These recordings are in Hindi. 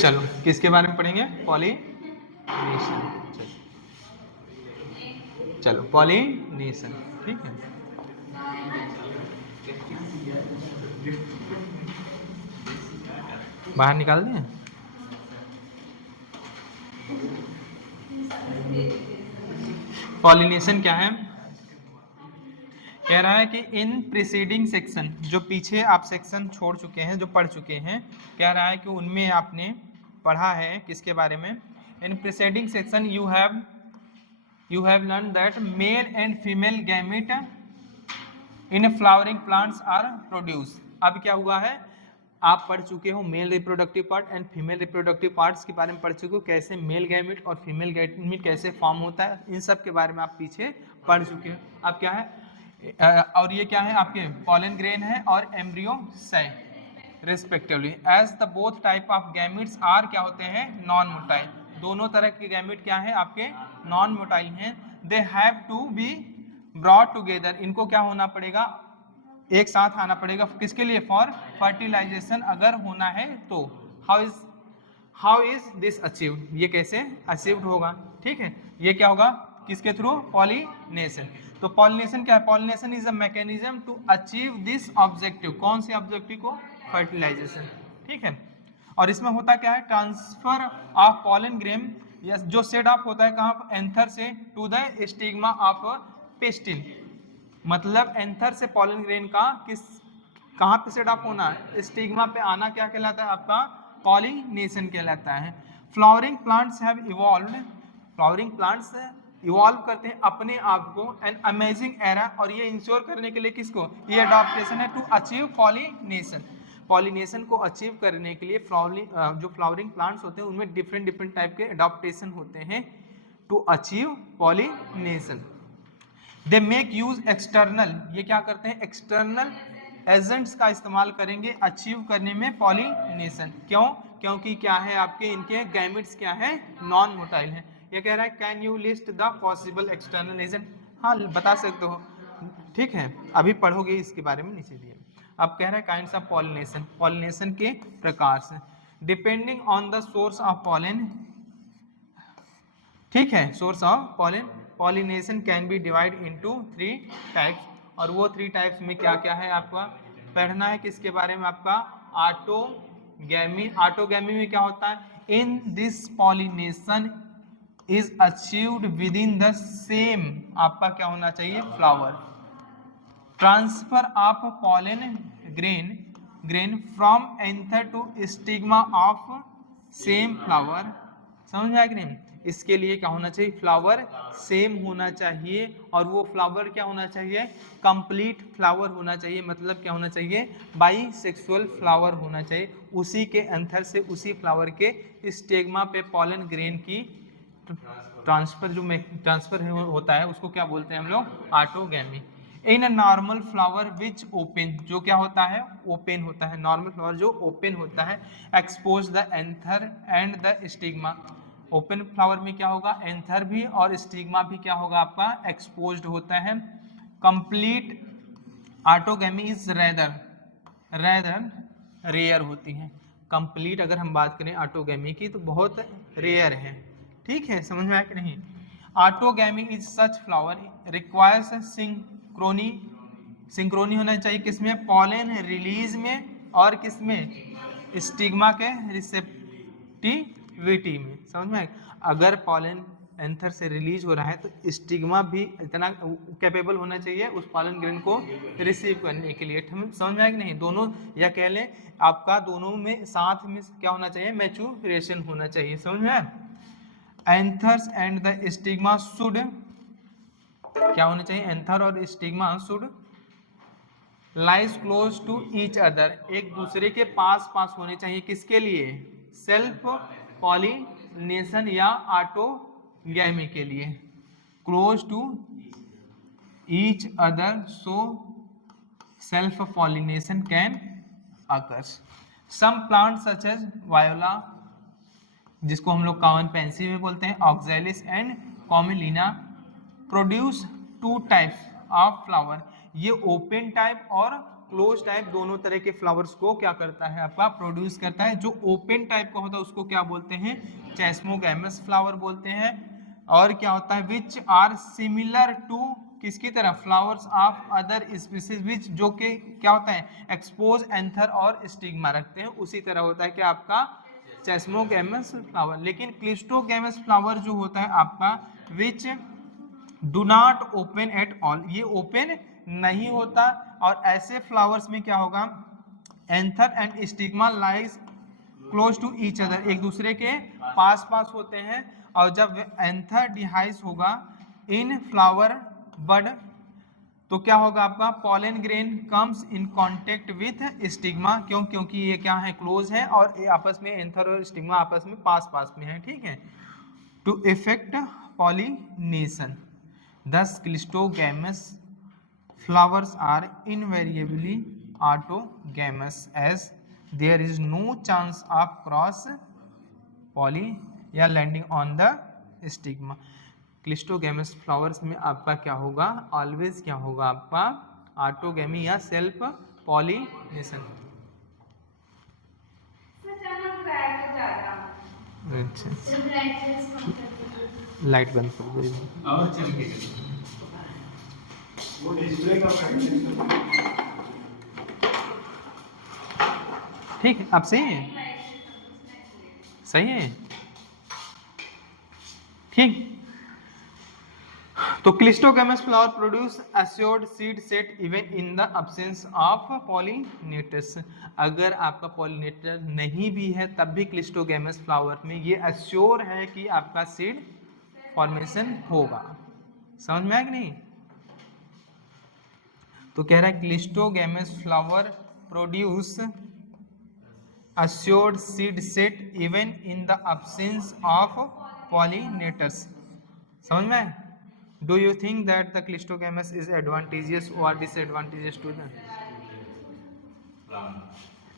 चलो किसके बारे में पढ़ेंगे? पॉलिनेशन। चलो पॉलिनेशन, ठीक है। बाहर निकाल दें। पॉलिनेशन क्या है? कह रहा है कि इन प्रीसीडिंग सेक्शन, जो पीछे आप सेक्शन छोड़ चुके हैं, जो पढ़ चुके हैं, कह रहा है कि उनमें आपने पढ़ा है किसके बारे में? In preceding section you have learn that male and female gamete in flowering plants are produce. अब क्या हुआ है? आप पढ़ चुके हो male reproductive part and female reproductive parts के बारे में पढ़ चुके हो, कैसे मेल गैमेट और फीमेल गैमेट कैसे फॉर्म होता है, इन सब के बारे में आप पीछे पढ़ चुके हो। अब क्या है? और ये क्या है? आपके पॉलन ग्रेन है और embryo sac respectively. As the both type of gametes are क्या होते हैं? Non motile. दोनों तरह के गैमेट क्या है? आपके नॉन मोटाइल हैं। They have to be brought together. इनको क्या होना पड़ेगा? एक साथ आना पड़ेगा। किसके लिए? फॉर फर्टिलाइजेशन अगर होना है तो। How is this achieved? ये कैसे अचीव्ड होगा? ठीक है, ये क्या होगा? किसके थ्रू? पॉलिनेशन। तो पॉलिनेशन क्या है? Pollination is a mechanism to achieve this objective. कौन से ऑब्जेक्टिव को? फर्टिलाइजेशन, ठीक है। और इसमें होता क्या है? ट्रांसफर ऑफ पॉलन ग्रेन, जो सेट ऑफ होता है कहाँ? एंथर से टू द स्टिग्मा ऑफ पेस्टिल। मतलब एंथर से पॉलन ग्रेन का कहाँ पे सेट ऑफ होना है? स्टिग्मा पे आना क्या कहलाता है? आपका पॉलिनेशन कहलाता है। Flowering plants have evolved, flowering plants evolve करते हैं अपने आप को एन अमेजिंग एरा, और ये इंश्योर करने के लिए किसको? ये अडॉप्टेशन है टू अचीव पॉलिनेशन। पॉलिनेशन को अचीव करने के लिए जो फ्लावरिंग प्लांट्स होते हैं उनमें डिफरेंट डिफरेंट टाइप के अडॉप्टेशन होते हैं to achieve pollination. They make use external, ये क्या करते हैं? एक्सटर्नल एजेंट्स का इस्तेमाल करेंगे अचीव करने में पॉलिनेशन। क्यों? क्योंकि क्या है? आपके इनके गैमेट्स क्या है? नॉन मोटाइल है। ये कह रहा है can you list the possible external agent? हाँ बता सकते हो, ठीक है, अभी पढ़ोगे इसके बारे में नीचे दिए। अब कह रहा है काइंड्स ऑफ पॉलिनेशन, पॉलिनेशन के प्रकार से depending on the source of pollen, ठीक है, source of pollen. Pollination can be divide into 3 types, और वो 3 टाइप्स में क्या क्या है आपका पढ़ना है? किसके बारे में? आपका ऑटोगैमी। ऑटोगैमी में क्या होता है? In this pollination is achieved within the same, आपका क्या होना चाहिए? Flower. Transfer of pollen grain from anther to stigma of same flower. समझ में आया कि नहीं? इसके लिए क्या होना चाहिए? फ्लावर सेम होना चाहिए, और वो फ्लावर क्या होना चाहिए? कंप्लीट फ्लावर होना चाहिए। मतलब क्या होना चाहिए? बाइसेक्सुअल फ्लावर होना चाहिए। उसी के एंथर से उसी फ्लावर के स्टिग्मा पे पॉलन ग्रेन की ट्रांसफर, जो ट्रांसफर होता है उसको क्या बोलते हैं हम लोग? Autogamy. In a normal flower which open, जो क्या होता है? ओपन होता है। नॉर्मल फ्लावर जो ओपन होता है, expose the anther and the stigma. Open flower में क्या होगा? एंथर भी और स्टिग्मा भी क्या होगा? आपका एक्सपोज्ड होता है। Complete autogamy is rather rare होती है। कंप्लीट अगर हम बात करें ऑटोगैमी की तो बहुत रेयर है, ठीक है, समझ में आया कि नहीं? Autogamy is such flower requires Synchrony होना चाहिए। किसमें? पॉलन रिलीज में और किसमें? स्टिग्मा के रिसेप्टिविटी में। समझ में आया? अगर पॉलन एंथर से रिलीज हो रहा है तो स्टिग्मा भी इतना कैपेबल होना चाहिए उस पॉलन ग्रेन को रिसीव करने के लिए। समझ में आया कि नहीं? दोनों, या कह लें आपका दोनों में साथ में क्या होना चाहिए? मैच्योरेशन होना चाहिए। समझ में आया? Anthers and the stigma should क्या होना चाहिए? एंथर और stigma should lies close to each other, एक दूसरे के पास पास होने चाहिए। किसके लिए? सेल्फ पॉलिनेशन या ऑटोगैमी के लिए। Close to each other so self pollination can occur. Some plant such as viola, जिसको हम लोग कॉमन पेंसी में बोलते हैं, oxalis and commelina, produce 2 types of flower. ये ओपन टाइप और क्लोज टाइप दोनों तरह के फ्लावर्स को क्या करता है आपका प्रोड्यूस करता है। जो ओपन टाइप का होता है उसको क्या बोलते हैं, चेस्मोगैमस फ्लावर बोलते हैं। और क्या होता है, विच आर सिमिलर टू किसकी तरह, flowers of other species which, जो कि क्या होता है एक्सपोज एंथर और स्टिग्मा रखते हैं, उसी तरह होता है कि आपका चेस्मोगैमस फ्लावर। लेकिन क्लिस्टोगैमस फ्लावर जो होता है आपका which do not open at all, ये ओपन नहीं होता। और ऐसे फ्लावर्स में क्या होगा, anther and stigma lies close to each other, एक दूसरे के पास पास होते हैं। और जब एंथर डिहाइस होगा इन फ्लावर बड, तो क्या होगा आपका pollen grain comes in contact with stigma, क्यों, क्योंकि ये क्या है क्लोज है और ये आपस में एंथर और स्टिग्मा आपस में पास पास में है, ठीक है, to effect pollination. Thus cleistogamous flowers are invariably autogamous as there is no chance of cross poly या landing on the stigma. Cleistogamous flowers में आपका क्या होगा, ऑलवेज क्या होगा आपका ऑटोगैमी या सेल्फ पॉलिनेशन। अच्छा, लाइट बंद कर दो और चमकेगा वो डिस्प्ले का ठीक है। अब सही है, सही है, ठीक। तो cleistogamous flower produce assured seed set even in the absence of pollinators. अगर आपका पॉलिनेटर नहीं भी है तब भी क्लिस्टोगैमस फ्लावर में ये एश्योर है कि आपका सीड फॉर्मेशन होगा। समझ में आया कि नहीं? तो कह रहा है cleistogamous flower produce assured seed set even in the absence of pollinators। समझ में? Do you think that the cleistogamous is advantageous or disadvantageous to the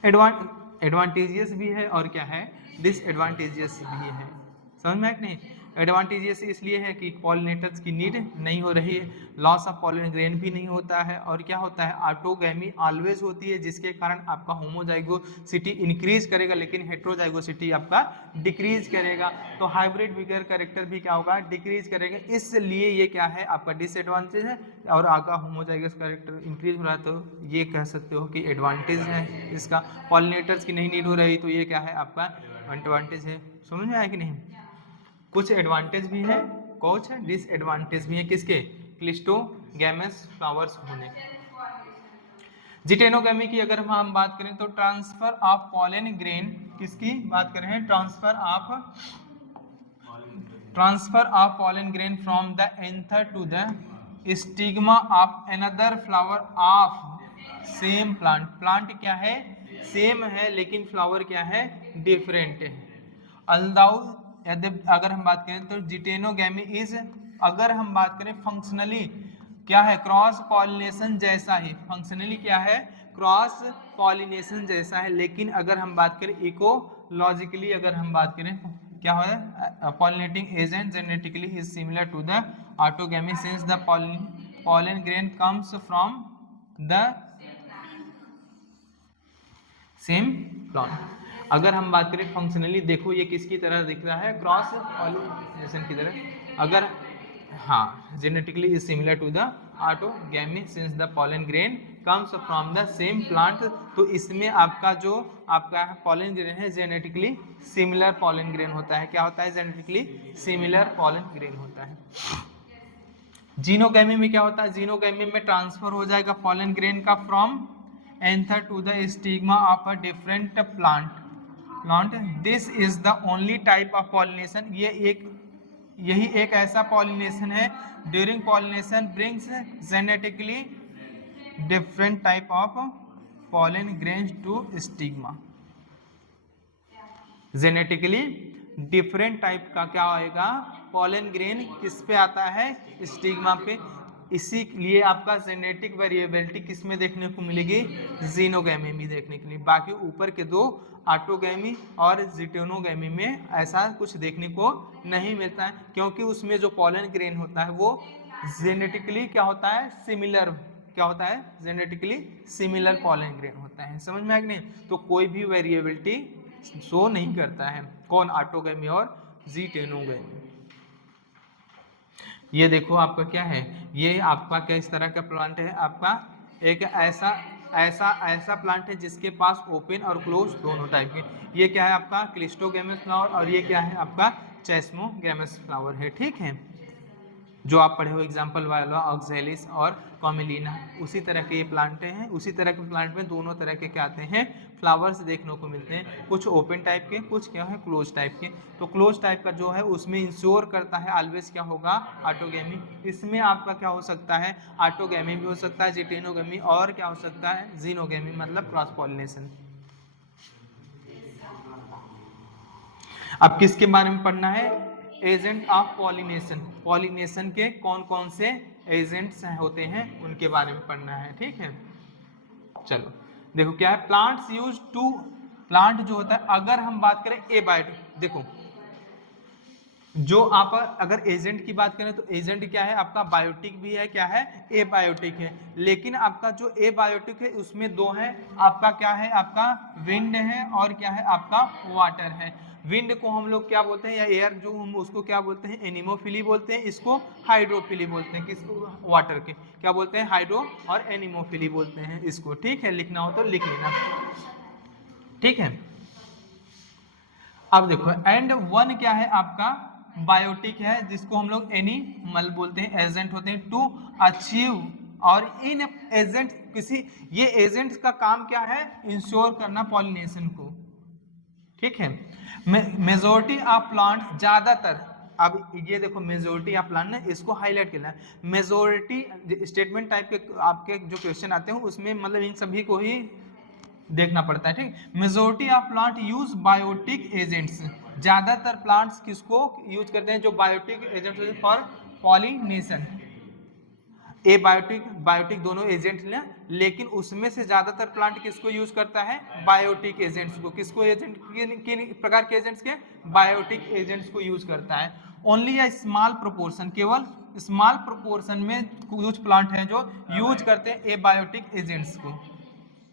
advantageous भी है और क्या है डिसएडवांटेजियस भी है। समझ में कि नहीं? एडवांटेजियस इसलिए है कि पॉलिनेटर्स की नीड नहीं हो रही है, लॉस ऑफ पॉलिन ग्रेन भी नहीं होता है, और क्या होता है ऑटोगैमी ऑलवेज होती है, जिसके कारण आपका होमोजाइगोसिटी इंक्रीज करेगा लेकिन हेट्रोजाइगोसिटी आपका डिक्रीज करेगा। तो हाइब्रिड विगर कैरेक्टर भी क्या होगा डिक्रीज करेगा, इसलिए ये क्या है आपका डिसएडवांटेज है। और आपका होमोजाइगस कैरेक्टर इंक्रीज हो रहा है तो ये कह सकते हो कि एडवांटेज है इसका। पॉलिनेटर्स की नहीं नीड हो रही तो ये क्या है आपका एडवांटेज है। समझ में आया कि नहीं? कुछ एडवांटेज भी है, कुछ डिसएडवांटेज भी है किसके, क्लिस्टोगैमस फ्लावर्स होने। जिटेनोगैमी की अगर हम बात करें तो ट्रांसफर ऑफ पॉलन ग्रेन, किसकी बात कर रहे हैं, transfer of pollen grain from the anther to the stigma of another flower of same plant. Plant क्या है सेम है लेकिन फ्लावर क्या है डिफरेंट है। अल्दाउ अगर हम बात करें तो जिटेनोगैमी इज, अगर हम बात करें फंक्शनली क्या है क्रॉस पॉलिनेशन जैसा ही, फंक्शनली क्या है क्रॉस पॉलिनेशन जैसा है। लेकिन अगर हम बात करें इकोलॉजिकली, अगर हम बात करें क्या है pollinating agent genetically is similar to the autogamy since the pollen grain comes from the same plant. अगर हम बात करें फंक्शनली, देखो ये किसकी तरह दिख रहा है क्रॉस पॉलिनेशन की तरह। अगर हाँ genetically is similar to the autogamy since the pollen grain comes from the same plant, तो इसमें आपका जो आपका पॉलन ग्रेन है जेनेटिकली सिमिलर पॉलन ग्रेन होता है। क्या होता है जेनेटिकली सिमिलर पॉलन ग्रेन होता है। जीनोगैमी में क्या होता है, जीनोगैमी में ट्रांसफर हो जाएगा पॉलन ग्रेन का from anther to the stigma of a different plant. This is the only type of pollination, यही एक ऐसा पॉलिनेशन है during pollination brings genetically different type of pollen grains to stigma. Genetically different type का क्या आएगा पॉलन ग्रेन किस पे आता है स्टिग्मा पे। इसीलिए आपका जेनेटिक वेरिएबिलिटी किस में देखने को मिलेगी जीनोगैमी में देखने के लिए। बाकी ऊपर के दो ऑटोगैमी और जिटेनोगैमी में ऐसा कुछ देखने को नहीं मिलता है, क्योंकि उसमें जो पॉलन ग्रेन होता है वो जेनेटिकली क्या होता है सिमिलर क्या होता है, जेनेटिकली सिमिलर पॉलन ग्रेन होता है। समझ में आ गया नहीं? तो कोई भी वेरिएबिलिटी शो नहीं करता है। कौन? ऑटोगैमी और जीटेनोगैमी। ये देखो आपका क्या है, ये आपका क्या इस तरह का प्लांट है, आपका एक ऐसा प्लांट है जिसके पास ओपन और क्लोज दोनों टाइप के। ये क्या है आपका क्लिस्टोगैमस फ्लावर, और ये क्या है आपका चेस्मोगैमस फ्लावर है। ठीक है, जो आप पढ़े हो एग्जाम्पल वाला ऑक्जेलिस और कॉमेलिना, उसी तरह के ये प्लांट हैं। उसी तरह के प्लांट में दोनों तरह के क्या आते हैं, फ्लावर्स देखने को मिलते हैं, कुछ ओपन टाइप के, कुछ क्या है क्लोज टाइप के। तो क्लोज टाइप का जो है उसमें इंश्योर करता है ऑलवेज क्या होगा, ऑटोगैमी। इसमें आपका क्या हो सकता है, ऑटोगैमी भी हो सकता है, जीटेनोगैमी, और क्या हो सकता है, जीनोगैमी, मतलब क्रॉस पॉलिनेशन। अब किसके बारे में पढ़ना है, एजेंट ऑफ पॉलिनेशन। पॉलिनेशन के कौन कौन से एजेंट्स होते हैं उनके बारे में पढ़ना है। ठीक है, चलो देखो क्या है, प्लांट्स यूज टू, प्लांट जो होता है, अगर हम बात करें एबायोटिक, देखो जो आप अगर एजेंट की बात करें तो एजेंट क्या है आपका, बायोटिक भी है, क्या है, एबायोटिक है। लेकिन आपका जो एबायोटिक है उसमें दो है, आपका क्या है, आपका विंड है, और क्या है आपका वाटर है। विंड को हम लोग क्या बोलते हैं, या एयर जो हम उसको क्या बोलते हैं, एनिमोफिली बोलते हैं, इसको हाइड्रोफिली बोलते हैं। किसको, वाटर के क्या बोलते हैं, हाइड्रो, और एनिमोफिली बोलते हैं इसको। ठीक है, लिखना हो तो लिख लेना। ठीक है, अब देखो एंड वन क्या है आपका, बायोटिक है, जिसको हम लोग एनिमल बोलते हैं, एजेंट होते हैं टू अचीव, और इन एजेंट किसी, ये एजेंट्स का काम क्या है, इंश्योर करना पॉलिनेशन को। ठीक है, मेजोरिटी ऑफ प्लांट्स, ज्यादातर, अब ये देखो मेजोरिटी ऑफ प्लांट ना, इसको हाईलाइट करना है। मेजोरिटी स्टेटमेंट टाइप के आपके जो क्वेश्चन आते हैं उसमें मतलब इन सभी को ही देखना पड़ता है। ठीक, majority of plant use biotic agents, ज्यादातर प्लांट्स किसको यूज करते हैं, जो biotic agents for pollination. Abiotic, biotic दोनों एजेंट लें, लेकिन उसमें से ज्यादातर प्लांट किसको यूज करता है, बायोटिक एजेंट्स को। किसको, एजेंट, किन प्रकार के एजेंट्स के, बायोटिक एजेंट्स को यूज करता है। ओनली अ स्मॉल प्रोपोर्शन, केवल स्मॉल प्रोपोर्शन में कुछ प्लांट हैं जो यूज करते हैं ए बायोटिक एजेंट्स को,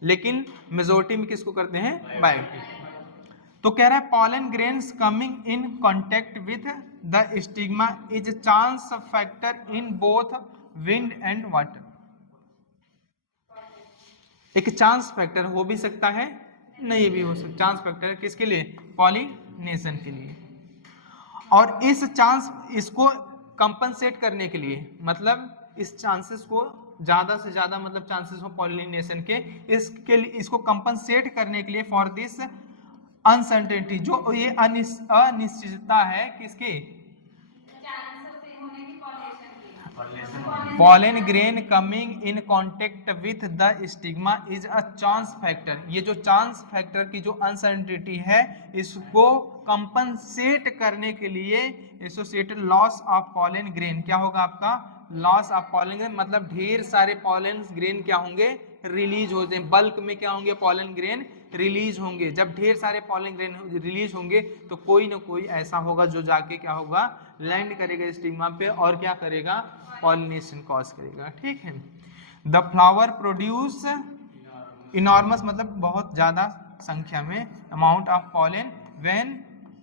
लेकिन मेजोरिटी में किसको करते हैं, बायोटिक। तो कह रहा है pollen grains coming in contact with the stigma is chance factor in both wind and water. एक चांस फैक्टर हो भी सकता है, नहीं भी हो सकता। चांस फैक्टर किसके लिए, पॉलिनेशन के लिए। और इस चांस, इसको कंपनसेट करने के लिए, मतलब इस चांसेस को ज्यादा से ज्यादा, मतलब चांसेस हो पॉलिनेशन के, इसके लिए, इसको कंपनसेट करने के लिए, फॉर दिस अनसर्टेनिटी, जो ये अनिश्चितता है किसकी, pollen grain coming in contact with the stigma is a chance factor. ये जो चांस फैक्टर की जो अनसर्टेनिटी है, इसको कंपनसेट करने के लिए associated loss of pollen grain, क्या होगा आपका, लॉस ऑफ पॉलन ग्रेन, मतलब ढेर सारे पॉलन ग्रेन क्या होंगे, रिलीज होते हैं, बल्क में क्या होंगे, पॉलन ग्रेन रिलीज होंगे। जब ढेर सारे पॉलन ग्रेन रिलीज होंगे तो कोई ना कोई ऐसा होगा जो जाके क्या होगा, लैंड करेगा स्टिग्मा पे, और क्या करेगा, पॉलिनेशन कॉज करेगा। ठीक है, द फ्लावर प्रोड्यूस इनॉर्मस, मतलब बहुत ज्यादा संख्या में, amount of pollen when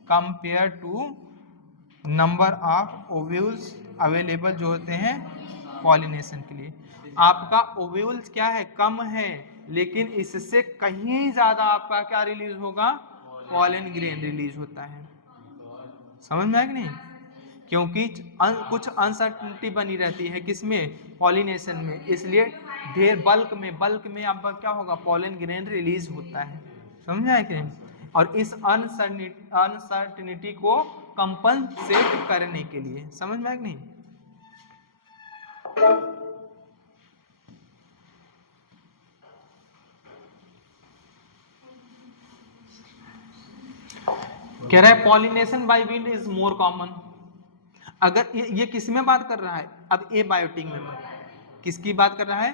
compare to number of ovules available जो होते हैं पॉलिनेशन के लिए। आपका ओव्यूल्स क्या है, कम है, लेकिन इससे कहीं ज्यादा आपका क्या रिलीज होगा, पॉलन ग्रेन रिलीज होता है। समझ में आया कि नहीं, क्योंकि कुछ अनसर्टेनिटी बनी रहती है किसमें, पॉलिनेशन में, इसलिए ढेर बल्क में आपका क्या होगा, पॉलन ग्रेन रिलीज होता है। समझ आया कि नहीं, और इस अनसर्टेनिटी को कंपनसेट करने के लिए। समझ में आया कि नहीं, कह रहा है pollination by wind is more common. अगर ये किस में बात कर रहा है, अब ए बायोटिक में किसकी बात कर रहा है,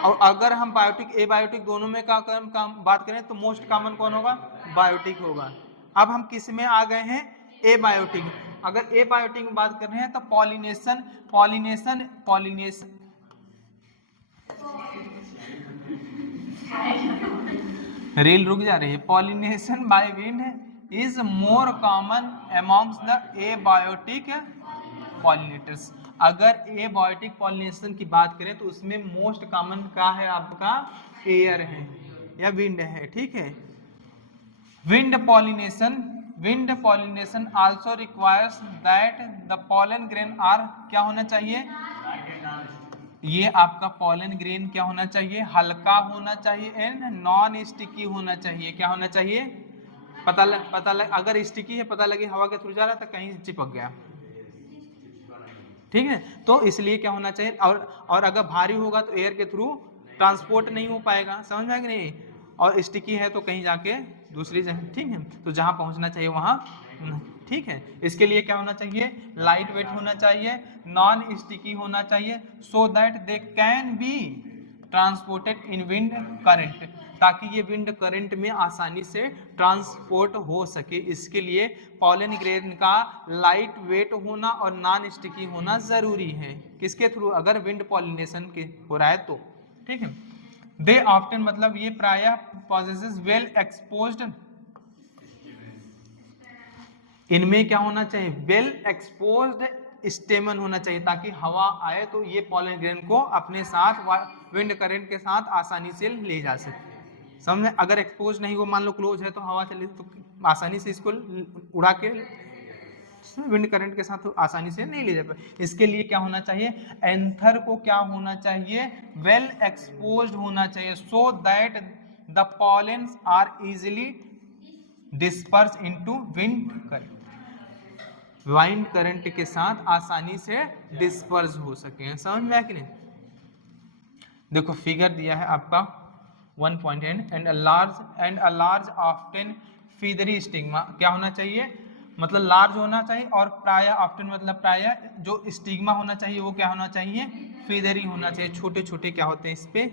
और अगर हम बायोटिक ए बायोटिक दोनों में का बात करें तो मोस्ट कॉमन कौन होगा, बायोटिक होगा। अब हम किस में आ गए हैं, ए बायोटिक। अगर ए बायोटिक में बात कर रहे हैं तो पॉलिनेशन रील रुक जा रही है। Pollination by wind is more common amongst the abiotic pollinators. अगर एबायोटिक पॉलिनेशन की बात करें तो उसमें मोस्ट कॉमन का है आपका एयर है या विंड है, ठीक है। Wind pollination also requires that the pollen grain are क्या होना चाहिए, ये आपका पॉलन ग्रेन क्या होना चाहिए, हल्का होना चाहिए एंड नॉन स्टिकी होना चाहिए। क्या होना चाहिए, पता लग अगर स्टिकी है पता लगे हवा के थ्रू जा रहा था कहीं चिपक गया, ठीक है। तो इसलिए क्या होना चाहिए, और अगर भारी होगा तो एयर के थ्रू ट्रांसपोर्ट नहीं हो पाएगा, समझ में आएगा नहीं। और स्टिकी है तो कहीं जाके दूसरी जगह, ठीक है, तो जहां पहुंचना चाहिए वहां, ठीक है। इसके लिए क्या होना चाहिए, लाइट वेट होना चाहिए, नॉन स्टिकी होना चाहिए, so that they can be transported in wind current, ताकि ये विंड करंट में आसानी से ट्रांसपोर्ट हो सके। इसके लिए पॉलन ग्रेन का लाइट वेट होना और नॉन स्टिकी होना जरूरी है। किसके थ्रू, अगर विंड पॉलिनेशन के हो रहा है तो, ठीक है। दे ऑफ्टन मतलब ये प्रायः पॉजेसेस वेल एक्सपोज्ड, इनमें क्या होना चाहिए, वेल एक्सपोज्ड स्टेमन होना चाहिए, ताकि हवा आए तो ये पॉलन ग्रेन को अपने साथ विंड करंट के साथ आसानी से ले जा सके। समझ में, अगर एक्सपोज नहीं हो, मान लो क्लोज है तो हवा चले तो आसानी से इसको उड़ा के विंड करंट के साथ आसानी से नहीं ले जा पाए। इसके लिए क्या होना चाहिए, एंथर को क्या होना चाहिए, वेल एक्सपोज्ड होना चाहिए, so that the pollens are easily disperse into wind current, wind current के साथ आसानी से डिस्पर्स हो सके। समझ में आया कि नहीं। देखो फिगर दिया है आपका 1 and a large often feathery stigma, क्या होना चाहिए, मतलब लार्ज होना चाहिए, और प्रायः ऑफ्टन मतलब प्रायः जो स्टिग्मा होना चाहिए वो क्या होना चाहिए, फीदरी होना चाहिए। छोटे छोटे क्या होते हैं इस पे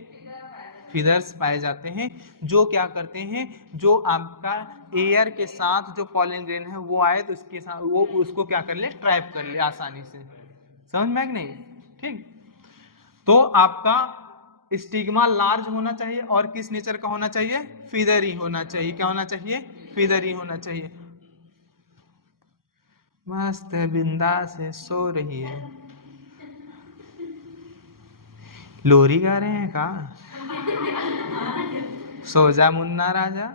फीदर्स पाए जाते हैं, जो क्या करते हैं, जो आपका एयर के साथ जो पॉलन ग्रेन है वो आए तो उसके साथ वो उसको क्या कर ले, ट्रैप कर ले आसानी से। समझ में नहीं, ठीक। तो आपका स्टिग्मा लार्ज होना चाहिए और किस नेचर का होना चाहिए, फीदरी होना चाहिए। क्या होना चाहिए, फीदरी होना चाहिए। मस्त है, बिंदास है, सो रही है, लोरी गा रहे हैं का, सो जा मुन्ना राजा।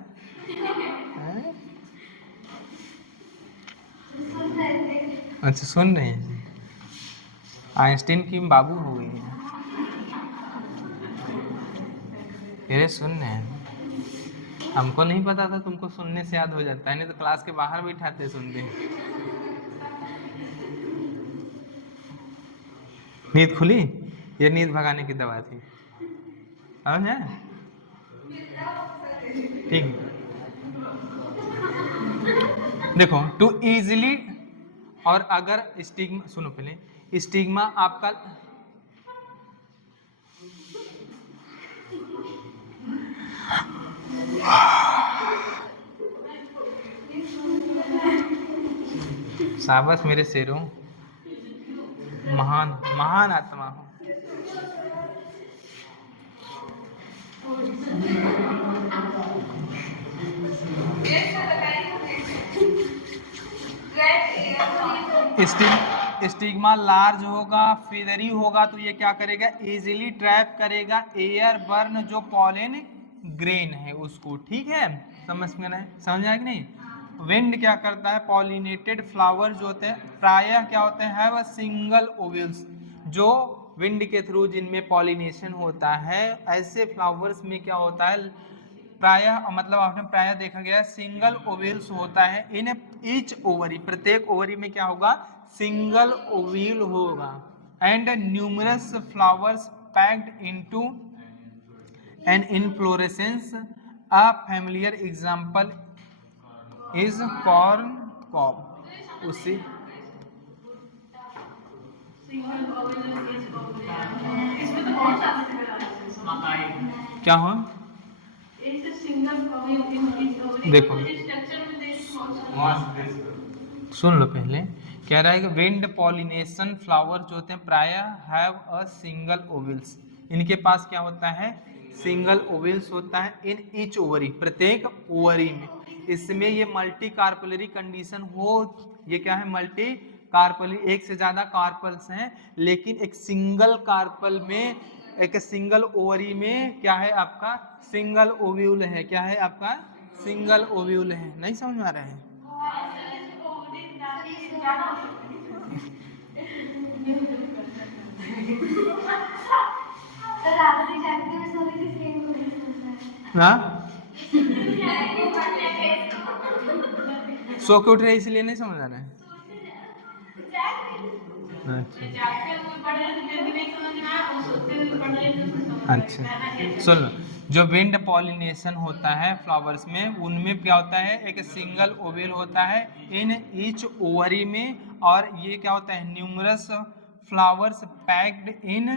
अच्छा सुन रहे हैं, आइंस्टीन की बाबू हो गई है, फिर सुन रहे हैं। हमको नहीं पता था, तुमको सुनने से याद हो जाता है, नहीं तो क्लास के बाहर बैठाते सुनते। नींद खुली, ये नींद भगाने की दवा थी, समझ है, ठीक। देखो टू इजिली, और अगर स्टिग्मा, सुनो पहले, स्टिग्मा आपका शाबाश मेरे शेरों, महान महान आत्मा हो। स्टिग्मा लार्ज होगा, फीदरी होगा तो ये क्या करेगा, इजीली ट्रैप करेगा एयर बर्न जो पॉलन ग्रेन है उसको, ठीक है। समझ आया कि नहीं। विंड क्या करता है, पॉलिनेटेड फ्लावर जो होते हैं प्रायः क्या होते हैं, हैव अ सिंगल ओवल्स, जो विंड के थ्रू जिनमें पॉलिनेशन होता है, ऐसे फ्लावर्स में क्या होता है, प्रायः मतलब आपने प्रायः देखा गया सिंगल ओवल्स होता है इन ईच ओवरी, प्रत्येक ओवरी में क्या होगा, सिंगल ओवल होगा, and numerous flowers packed into an inflorescence. A familiar example is corn cob, उसी क्या हो, देखो सुन लो पहले, कह रहा है कि विंड पॉलिनेशन फ्लावर जो होते हैं प्रायः हैव अ सिंगल ओवल्स, इनके पास क्या होता है, सिंगल ओवल्स होता है इन ईच ओवरी, प्रत्येक ओवरी में। इसमें ये मल्टी कार्पलरी कंडीशन हो, ये क्या है, मल्टी कार्पल, एक से ज्यादा कार्पल्स हैं, लेकिन एक सिंगल कार्पल में, एक सिंगल ओवरी में क्या है आपका सिंगल ओव्यूल है, क्या है आपका सिंगल ओव्यूल है। नहीं समझ में आ रहा है? हाँ सो के उठ रहे इसलिए नहीं समझ आ रहा है। अच्छा सुन लो, जो विंड पॉलिनेशन होता है फ्लावर्स में, उनमें क्या होता है, एक सिंगल ओवेल होता है इन ईच ओवरी में, और ये क्या होता है, numerous flowers packed in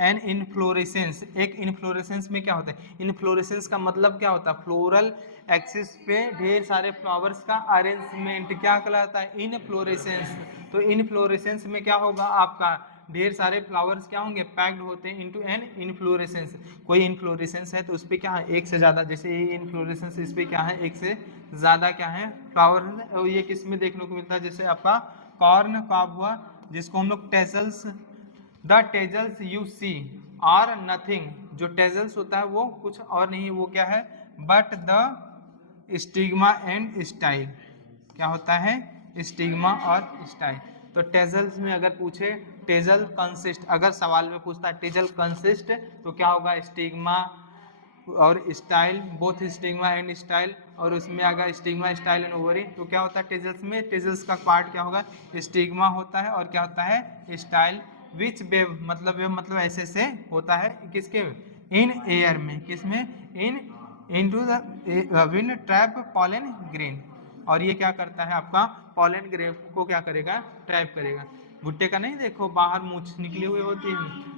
an inflorescence. एक इनफ्लोरेसेंस में क्या होता है, इनफ्लोरेसेंस का मतलब क्या होता है, फ्लोरल एक्सिस पे ढेर सारे फ्लावर्स का अरेंजमेंट क्या कहलाता है, इनफ्लोरेसेंस। तो इनफ्लोरेसेंस में क्या होगा आपका, ढेर सारे फ्लावर्स क्या होंगे, पैक्ड होते हैं इनटू एन इनफ्लोरेसेंस। कोई इनफ्लोरेसेंस है तो उस पर क्या है, एक से ज्यादा, जैसे ये इनफ्लोरेसेंस, इस पर क्या है, एक से ज्यादा क्या है फ्लावर। और ये किस में देखने को मिलता है, जैसे आपका कॉर्न कॉब हुआ, जिसको हम लोग tassels, the tassels you see are nothing. जो टेजल्स होता है वो कुछ और नहीं, वो क्या है, but the stigma and style. क्या होता है, स्टिग्मा और स्टाइल। तो टेजल्स में अगर पूछे टेजल कंसिस्ट, अगर सवाल में पूछता है टेजल कंसिस्ट, तो क्या होगा, स्टिग्मा और style, both stigma and style, और उसमें अगर स्टिग्मा स्टाइल एंड ओवरी, तो क्या होता है टेजल्स में, टेजल्स का पार्ट क्या होगा, स्टिग्मा होता है, और क्या होता है, स्टाइल। विच वेव, मतलब वेव मतलब ऐसे से होता है, किसके, इन एयर में, किसमें, in into the wind trap pollen grain. और ये क्या करता है आपका, पॉलन ग्रेन को क्या करेगा, ट्रैप करेगा। भुट्टे का नहीं देखो, बाहर मूछ निकली हुई होती है,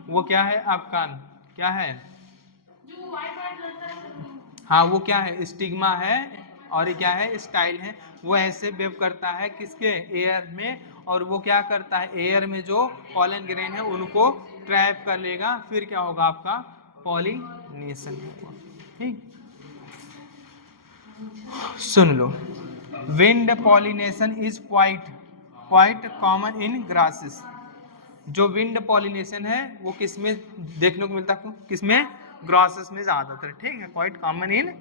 वो क्या है आपका, क्या है, हाँ वो क्या है, स्टिग्मा है, और क्या है, स्टाइल है। वो ऐसे वेव करता है किसके, एयर में, और वो क्या करता है, एयर में जो पॉलन ग्रेन है उनको ट्रैप कर लेगा, फिर क्या होगा आपका पॉलिनेशन होगा। ठीक, सुन लो, wind pollination is quite common in grasses. जो विंड पॉलिनेशन है वो किसमें देखने को मिलता है, किसमें, ग्रासेस में ज्यादातर। ठीक है, quite common in,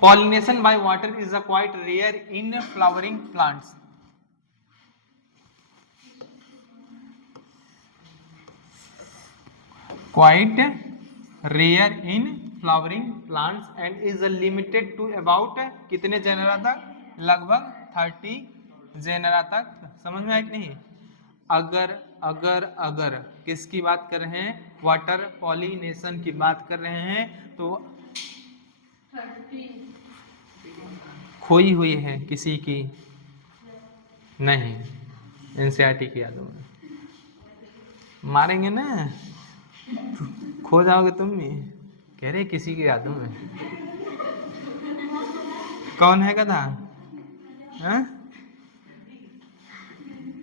pollination by water is a quite rare in flowering plants. Quite rare in flowering plants and is limited to about कितने जेनरा तक, लगभग 30 जेनरा तक। समझ में आया कि नहीं? अगर किसकी बात कर रहे हैं, वाटर पॉलिनेशन की बात कर रहे हैं, तो खोई हुई है किसी की नहीं, एनसीईआरटी की यादों में मारेंगे ना, खो जाओगे तुम भी। कह रहे किसी की यादों में, कौन है गधा, हाँ?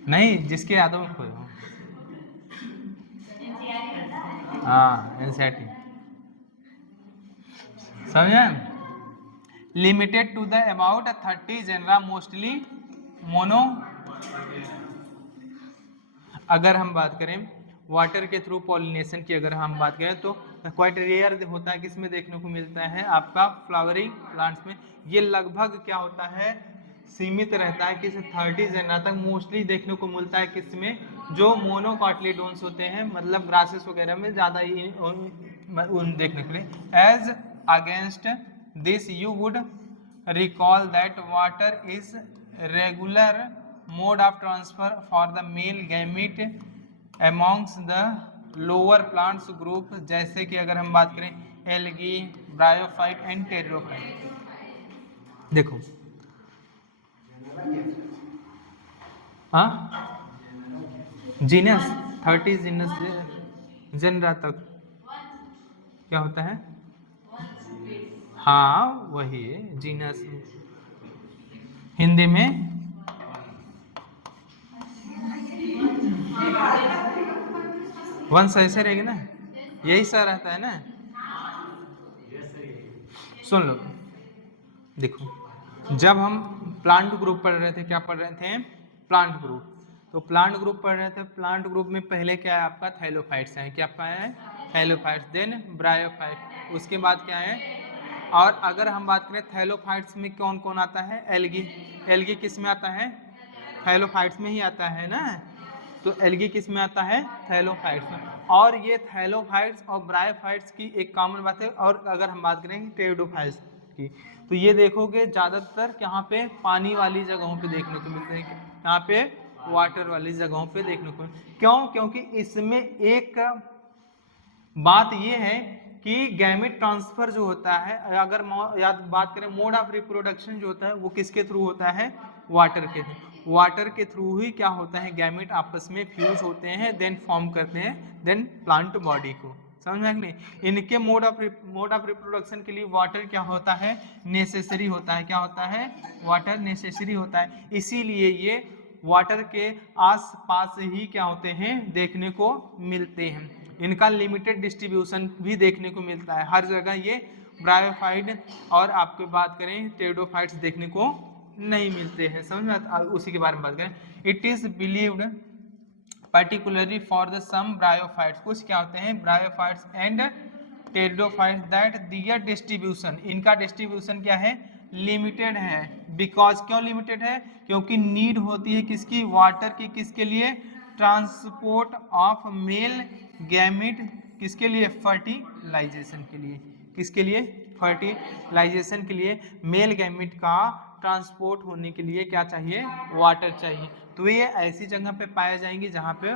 नहीं, जिसके यादों में खोए हो, हाँ एनसीईआरटी, समझे। Limited to the about 30 genera, mostly mono. अगर हम बात करें वाटर के थ्रू पॉलिनेशन की, अगर हम बात करें तो क्वाइट रेयर होता है, किसमें देखने को मिलता है आपका, फ्लावरिंग प्लांट्स में। ये लगभग क्या होता है, सीमित रहता है, किस 30 जेनरा तक मोस्टली देखने को मिलता है, किसमें, जो मोनोकॉटिलीडोन्स होते हैं, मतलब ग्रासेस वगैरह में ज़्यादा ही उन देखने को मिले। As against this you would recall that water is regular mode of transfer for the male gamete amongst the lower plants group, जैसे कि अगर हम बात करें एल्गी, ब्रायोफाइट एंड टेरिडोफाइट। देखो हाँ, जीनस 30 जीनस जनरा तक क्या होता है, हाँ वही जीनस, हिंदी में वंश ऐसे रहेगी ना, यही सा रहता है ना। सुन लो, देखो जब हम प्लांट ग्रुप पढ़ रहे थे, क्या पढ़ रहे थे, प्लांट ग्रुप। तो प्लांट ग्रुप पढ़ रहे थे, प्लांट ग्रुप में पहले क्या है आपका, थैलोफाइट्स है, क्या आपका है, थैलोफाइट्स, देन ब्रायोफाइट, उसके बाद क्या है। और अगर हम बात करें थैलोफाइट्स में कौन कौन आता है, एल्गी। एल्गी किस में आता है, थैलोफाइट्स में ही आता है ना। तो एल्गी किस में आता है, थैलोफाइट्स में। और ये थैलोफाइट्स और ब्रायोफाइट्स की एक कॉमन बात है। और अगर हम बात करें टेरिडोफाइट्स की, तो ये देखोगे ज़्यादातर यहाँ पे पानी वाली जगहों पे देखने को मिलते हैं, यहाँ पे वाटर वाली जगहों पे देखने को। क्यों, क्योंकि इसमें एक बात ये है कि गैमेट ट्रांसफर जो होता है, अगर याद बात करें मोड ऑफ रिप्रोडक्शन जो होता है वो किसके थ्रू होता है, वाटर के थ्रू। वाटर के थ्रू ही क्या होता है, गैमेट आपस में फ्यूज होते हैं, देन फॉर्म करते हैं, देन प्लांट बॉडी को, समझ में नहीं। इनके मोड ऑफ रिप्रोडक्शन के लिए वाटर क्या होता है, नेसेसरी होता है। क्या होता है, वाटर नेसेसरी होता है। इसीलिए ये वाटर के आस पास ही क्या होते हैं, देखने को मिलते हैं। इनका लिमिटेड डिस्ट्रीब्यूशन भी देखने को मिलता है, हर जगह ये ब्रायोफाइट और आपके बात करें टेरिडोफाइट्स देखने को नहीं मिलते हैं, समझ में। उसी के बारे में बात करें, it is believed particularly for the some bryophytes, कुछ क्या होते हैं bryophytes and pteridophytes that their distribution, इनका डिस्ट्रीब्यूशन क्या है, लिमिटेड है। बिकॉज क्यों लिमिटेड है, क्योंकि नीड होती है किसकी, वाटर की, किसके लिए, ट्रांसपोर्ट ऑफ मेल गैमेट, किसके लिए, फर्टिलाइजेशन के लिए, किसके लिए, फर्टिलाइजेशन के लिए। मेल गैमेट का ट्रांसपोर्ट होने के लिए क्या चाहिए, वाटर चाहिए। तो ये ऐसी जगह पे पाए जाएंगे जहाँ पे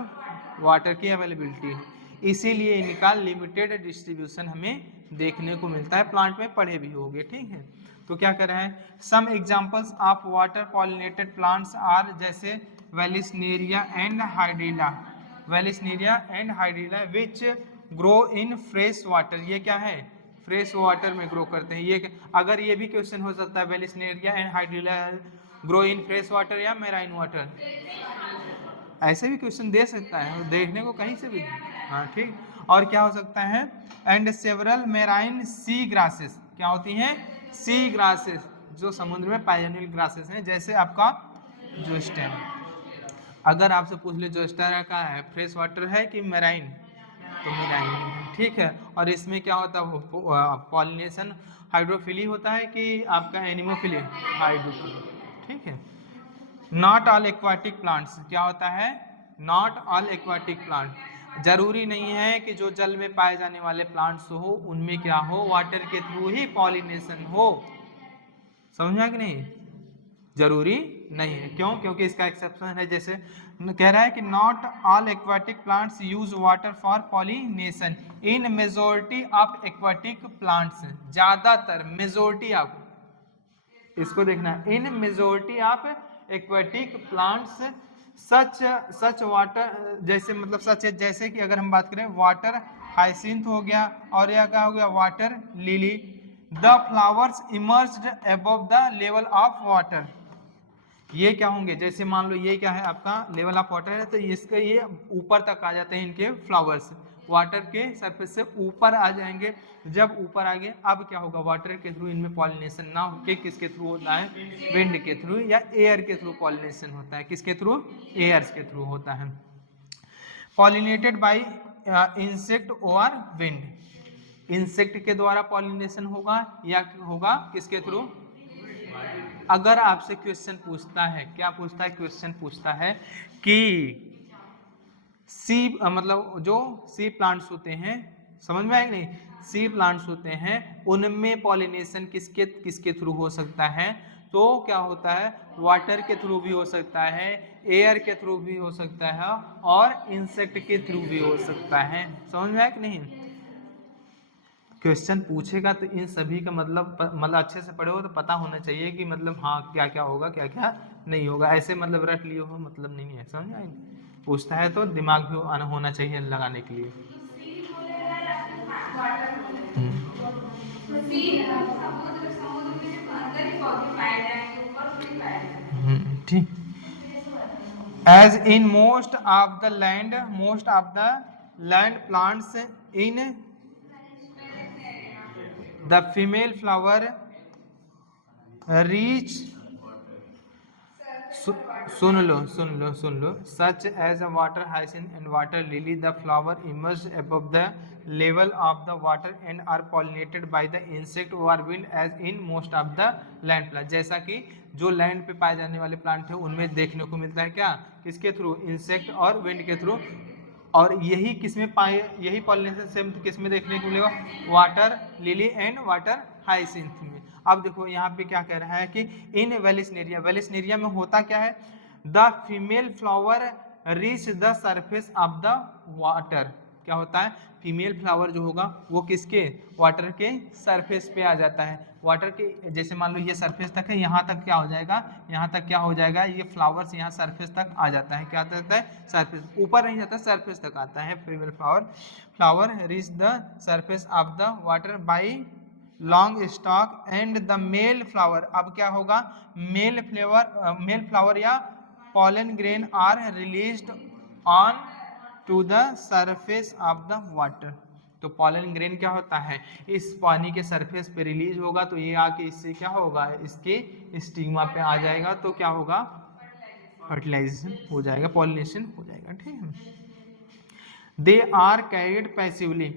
वाटर की अवेलेबिलिटी है, इसीलिए इनका लिमिटेड डिस्ट्रीब्यूशन हमें देखने को मिलता है। प्लांट में पढ़े भी होंगे, ठीक है। तो क्या कर रहा है, some examples of water pollinated plants are, जैसे vallisneria and hydrilla, vallisneria and hydrilla which grow in fresh water. ये क्या है, फ्रेश वाटर में ग्रो करते हैं। ये अगर ये भी क्वेश्चन हो सकता है, Vallisneria and hydrilla grow in fresh water या मैराइन वाटर, ऐसे भी क्वेश्चन दे सकता है, देखने को कहीं से भी। हाँ ठीक। और क्या हो सकता है, and several marine sea grasses, क्या होती हैं, सी ग्रासेस, जो समुद्र में पाई जाने वाली ग्रासेस हैं, जैसे आपका जोस्टेरा। अगर आपसे पूछ ले जोस्टेरा का है, फ्रेश वाटर है कि मैराइन, तो मैराइन है, ठीक है। और इसमें क्या होता है, पॉलिनेशन हाइड्रोफिली होता है कि आपका एनिमोफिली, हाइड्रोफिली, ठीक है। नॉट ऑल एक्वाटिक प्लांट्स, क्या होता है, नॉट ऑल एक्वाटिक प्लांट, जरूरी नहीं है कि जो जल में पाए जाने वाले प्लांट्स हो उनमें क्या हो, वाटर के थ्रू ही पॉलिनेशन हो, समझा कि नहीं, जरूरी नहीं है। क्यों, क्योंकि इसका एक्सेप्शन है, जैसे कह रहा है कि not all aquatic plants use water for pollination in majority of aquatic plants, ज्यादातर, मेजोरिटी ऑफ, इसको देखना, in majority of aquatic plants such water, जैसे मतलब सच, जैसे कि अगर हम बात करें वाटर हाइसिंथ हो गया, और यह क्या हो गया, water lily, the flowers emerged above the level of water. ये क्या होंगे, जैसे मान लो ये क्या है आपका लेवल ऑफ वाटर है, तो इसके ये ऊपर तक आ जाते हैं, इनके फ्लावर्स वाटर के सरफेस से ऊपर आ जाएंगे। जब ऊपर आ गए, अब क्या होगा, वाटर के थ्रू इनमें पॉलिनेशन ना होके किसके थ्रू होता है, विंड के थ्रू या एयर के थ्रू पॉलिनेशन होता है, किसके थ्रू, एयर्स के थ्रू होता है। पॉलिनेटेड बाय इंसेक्ट और विंड, इंसेक्ट के द्वारा पॉलिनेशन होगा या होगा किसके थ्रू। अगर आपसे क्वेश्चन पूछता है, क्या पूछता है, क्वेश्चन पूछता है कि सी मतलब जो सी प्लांट्स होते हैं, समझ में आएगा नहीं, सी प्लांट्स होते हैं उनमें पॉलिनेशन किसके किसके थ्रू हो सकता है, तो क्या होता है, वाटर के थ्रू भी हो सकता है, एयर के थ्रू भी हो सकता है, और इंसेक्ट के थ्रू भी हो सकता है, समझ में आया कि नहीं। क्वेश्चन पूछेगा तो इन सभी का मतलब अच्छे से पढ़े हो तो पता होना चाहिए कि मतलब हाँ क्या क्या होगा क्या क्या नहीं होगा, ऐसे मतलब रट लियो हो मतलब नहीं है, समझ आए। पूछता है तो दिमाग भी होना चाहिए लगाने के लिए। ठीक। As in most of the land, most of the land plants in the female flower reach, सुन लो such as a water hyacinth and water lily the flower emerge above the level of the water and are pollinated by the insect और wind as in most of the land plant. जैसा कि जो लैंड पे पाए जाने वाले प्लांट है उनमें देखने को मिलता है क्या, किसके थ्रू, इंसेक्ट और विंड के थ्रू। और यही किसमें पाए, यही पॉलिनेशन सेम किसमें देखने को मिलेगा, water lily and water hyacinth में। अब देखो यहाँ पे क्या कह रहा है कि इन वेलिसनेरिया, वेलिसनेरिया में होता क्या है, the female flower reach the surface of the water. क्या होता है, फीमेल फ्लावर जो होगा वो किसके, वाटर के सरफेस पे आ जाता है। वाटर के जैसे मान लो ये सरफेस तक है, यहाँ तक क्या हो जाएगा, यहाँ तक क्या हो जाएगा, ये फ्लावर्स यहाँ सरफेस तक आ जाता है। क्या आता है, सरफेस, ऊपर नहीं जाता, सरफेस तक आता है। Female flower reach the surface of the water by long stalk and the male flower. अब क्या होगा, मेल फ्लावर या pollen grain are released on to the surface of the water. तो पॉलन ग्रेन क्या होता है, इस पानी के सरफेस पे रिलीज होगा, तो ये आके इससे क्या होगा, इसके स्टिग्मा पे आ जाएगा, तो क्या होगा, फर्टिलाइजेशन हो जाएगा, पॉलिनेशन हो जाएगा। ठीक है। They are carried passively,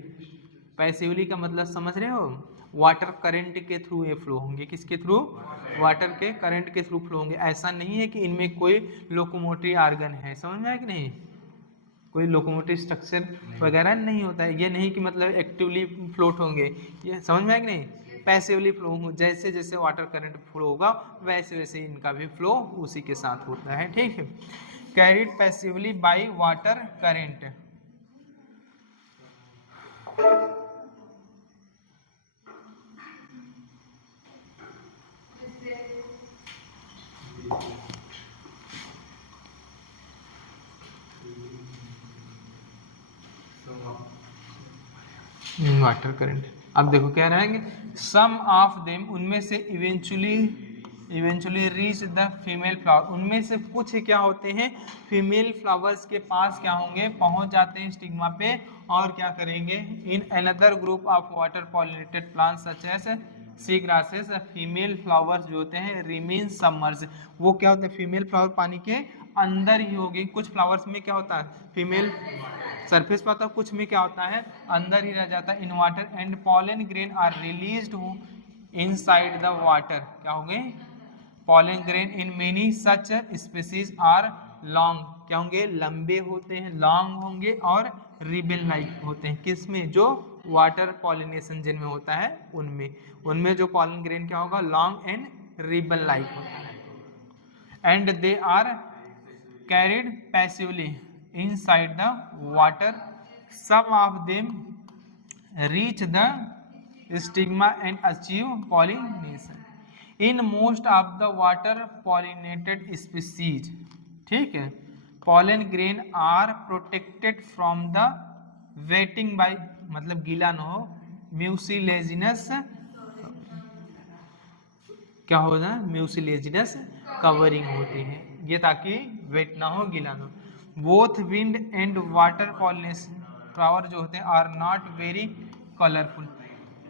passively का मतलब समझ रहे हो, वाटर करंट के थ्रू ये फ्लो होंगे, किसके थ्रू, वाटर के करंट के थ्रू फ्लो होंगे। ऐसा नहीं है कि इनमें कोई लोकोमोटरी ऑर्गन है, समझ में आया कि नहीं, कोई लोकोमोटिव स्ट्रक्चर वगैरह नहीं होता है। ये नहीं कि मतलब एक्टिवली फ्लोट होंगे, ये समझ में आया कि नहीं, पैसिवली फ्लो होंगे। जैसे जैसे वाटर करंट फ्लो होगा वैसे वैसे इनका भी फ्लो उसी के साथ होता है। ठीक है, carried passively by water current. Water current. अब देखो क्या रहेंगे, सम ऑफ देम, उनमें से eventually reach the female flower, उनमें से कुछ क्या होते हैं, फीमेल फ्लावर्स के पास क्या होंगे, पहुंच जाते हैं स्टिग्मा पे, और क्या करेंगे, in another group of water pollinated plants such as sea grasses, female flowers जो होते हैं रिमेन सबमर्ज। वो क्या होते हैं, फीमेल फ्लावर पानी के अंदर ही होगी। कुछ फ्लावर्स में क्या होता है, फीमेल सरफेस पर होता है, कुछ में क्या होता है, अंदर ही रह जाता है। In water and pollen grain are released inside the water. क्या होंगे, pollen grain in many such species are long, क्या होंगे, लंबे होते हैं, लॉन्ग होंगे, और रिबन लाइक होते हैं। किसमें, जो वाटर पॉलिनेशन जिनमें होता है उनमें जो पॉलन ग्रेन क्या होगा, लॉन्ग एंड रिबन लाइक होता है। And they are carried passively inside the water. Some of them reach the stigma and achieve pollination. In most of the water pollinated species, ठीक है, pollen grain are protected from the wetting by, मतलब गीला न हो, mucilaginous, क्या होगा, म्यूसिलेजिनस कवरिंग होती है ये, ताकि वेट ना हो, गीला ना हो। Both wind and water pollination flower जो होते हैं आर नॉट वेरी कलरफुल।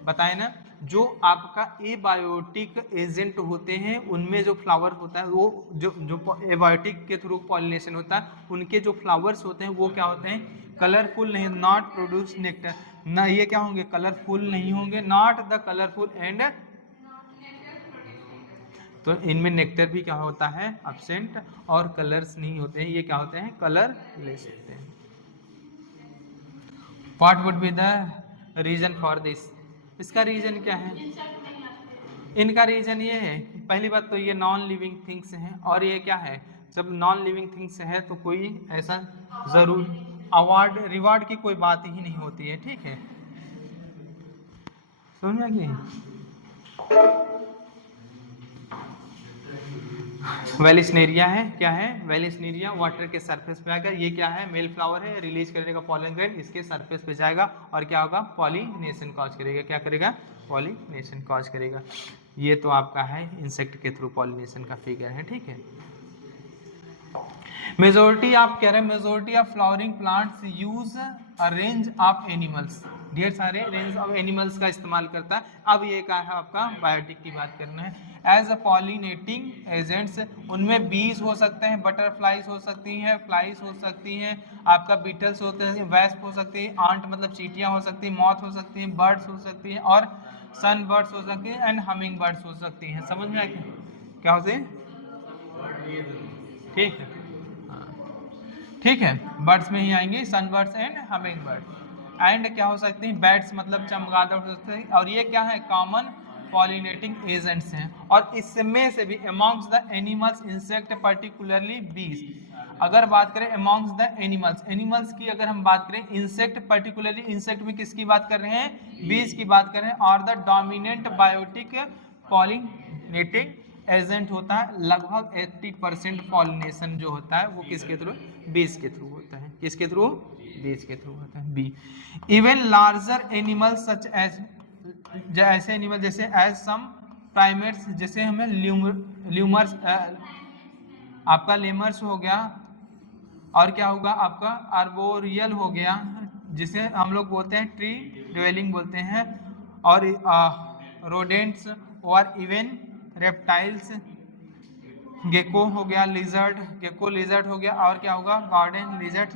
बताए ना, जो आपका एबायोटिक एजेंट होते हैं उनमें जो फ्लावर होता है, वो जो एबायोटिक के थ्रू पॉलिनेशन होता है, उनके जो फ्लावर्स होते हैं वो क्या होते हैं, कलरफुल नहीं, नॉट प्रोड्यूस नेक्टर, ना ये क्या होंगे, कलरफुल नहीं होंगे, नॉट द कलरफुल एंड, तो इनमें नेक्टर भी क्या होता है, एब्सेंट, और कलर्स नहीं होते हैं, ये क्या होते हैं, कलरलेस होते हैं। What would be the reason for this, इसका रीजन क्या है, इनका रीजन ये है, पहली बात तो ये नॉन लिविंग थिंग्स हैं, और ये क्या है, जब नॉन लिविंग थिंग्स है तो कोई ऐसा जरूर अवार्ड रिवार्ड की कोई बात ही नहीं होती है। ठीक है, समझ में आ गई। वेलिसनेरिया है, क्या है, वेलिसनेरिया वाटर के सरफेस पे आएगा। ये क्या है, मेल फ्लावर है, रिलीज करेगा पॉलन ग्रेन, इसके सरफेस पे जाएगा और क्या होगा, पॉलिनेशन कॉज करेगा। क्या करेगा, पॉलिनेशन कॉज करेगा। ये तो आपका है इंसेक्ट के थ्रू पॉलिनेशन का फिगर है। ठीक है, मेजोरिटी आप कह रहे हैं majority of flowering plants use a range of animals, ढेर सारे रेंज ऑफ एनिमल्स का इस्तेमाल करता है। अब ये क्या है आपका बायोटिक की बात करना है। एज अ पॉलिनेटिंग एजेंट्स, उनमें बीज हो सकते हैं, बटरफ्लाइज हो सकती हैं, फ्लाइज हो सकती हैं, आपका बीटल्स होते हैं, वेस्प हो सकती है, आंट मतलब चींटियां हो सकती हैं, मॉथ हो सकती हैं, बर्ड्स हो सकती हैं और सन बर्ड्स हो सकती हैं एंड हमिंग बर्ड्स हो सकती हैं। समझ में आया क्या होते हैं? ठीक है, ठीक है, बर्ड्स में ही आएंगे, sunbirds and hummingbird. And क्या हो सकती हैं? बैट्स मतलब चमगादड़ हो सकते हैं। और ये क्या है? कॉमन पॉलिनेटिंग एजेंट्स हैं। और इसमें से भी amongst the animals insect particularly बीज, अगर बात करें अमॉन्ग्स द एनिमल्स, एनिमल्स की अगर हम बात करें, इंसेक्ट पर्टिकुलरली इंसेक्ट में किसकी बात कर रहे हैं? बीज की बात कर रहे हैं। और the dominant biotic pollinating agent होता है, लगभग 80% पॉलिनेशन जो होता है वो किसके थ्रू? बीज के थ्रू होता है। किसके थ्रू? बीज के थ्रू होता है, bee. Even larger animals such as, ऐसे एनिमल जैसे एज सम प्राइमेट्स, जैसे हमें ल्यूमर्स, आपका लेमर्स हो गया, और क्या होगा आपका आर्बोरियल हो गया, जिसे हम लोग बोलते हैं ट्री ड्वेलिंग बोलते हैं, और रोडेंट्स और इवन रेप्टाइल्स, गेको हो गया, लिजर्ड, गेको लिजर्ड हो गया, और क्या होगा garden lizard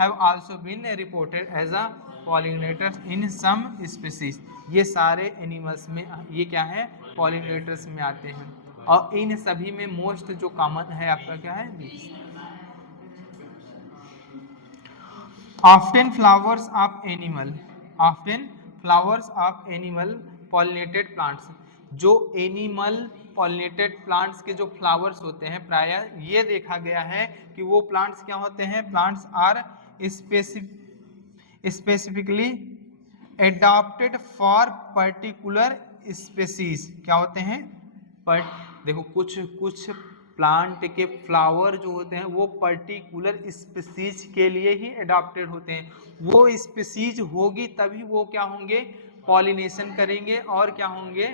have also been reported as a pollinators in some species. ये सारे एनिमल्स में ये क्या है? पॉलिनेटर्स में आते हैं। और इन सभी में मोस्ट जो कॉमन है आपका क्या है? बीज। Often flowers of animal, often flowers of animal pollinated plants, जो एनिमल पॉलिनेटेड प्लांट्स के जो फ्लावर्स होते हैं प्रायः ये देखा गया है कि वो प्लांट्स क्या होते हैं? Plants are specifically adapted for particular species. क्या होते हैं? पर देखो कुछ कुछ प्लांट के फ्लावर जो होते हैं वो पर्टिकुलर स्पीसीज के लिए ही अडॉप्टेड होते हैं। वो स्पीसीज होगी तभी वो क्या होंगे? पॉलिनेशन करेंगे और क्या होंगे?